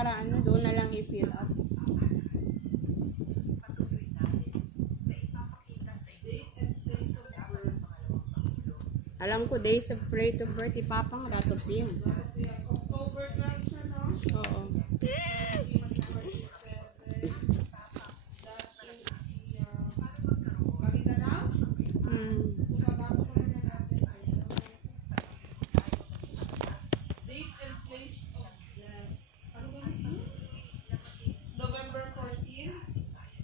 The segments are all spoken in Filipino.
para ano, doon na lang i-fill up. Alam ko, days of pray to birth, ipapang ratopin. October 12 siya, no? Oo. Pakita na? Babago ko na natin. Date and place of death. Ano ba ito? November 14?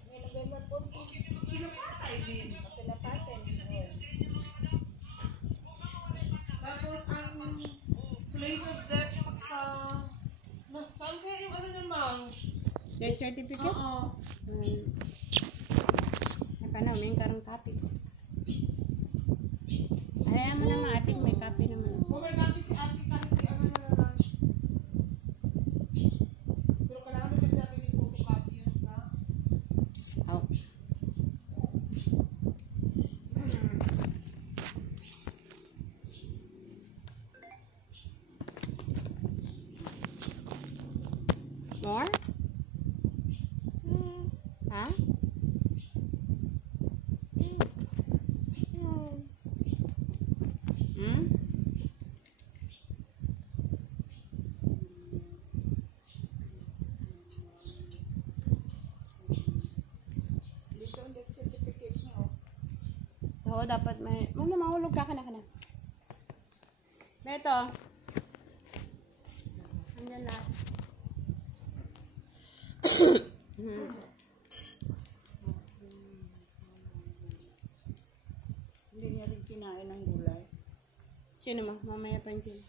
November 14. Kinapatay din. Pinapatan. Tapos ang place of death sa... Saan kaya yung ano namang? Death certificate? Oo. May karang copy ko. Alam mo naman, ating may copy naman. Kung may copy si ate kahit di ano na lang. Pero kailangan din kasi natin i-photocopy yun sa... Oh. More? Ha? Dito ang death certificate niya. Oo, dapat may... Mama, mahulog ka na. Beto. Andyan na. Hindi niya rin kinain ng gulay. Sino mo? Mamaya pa rin sino.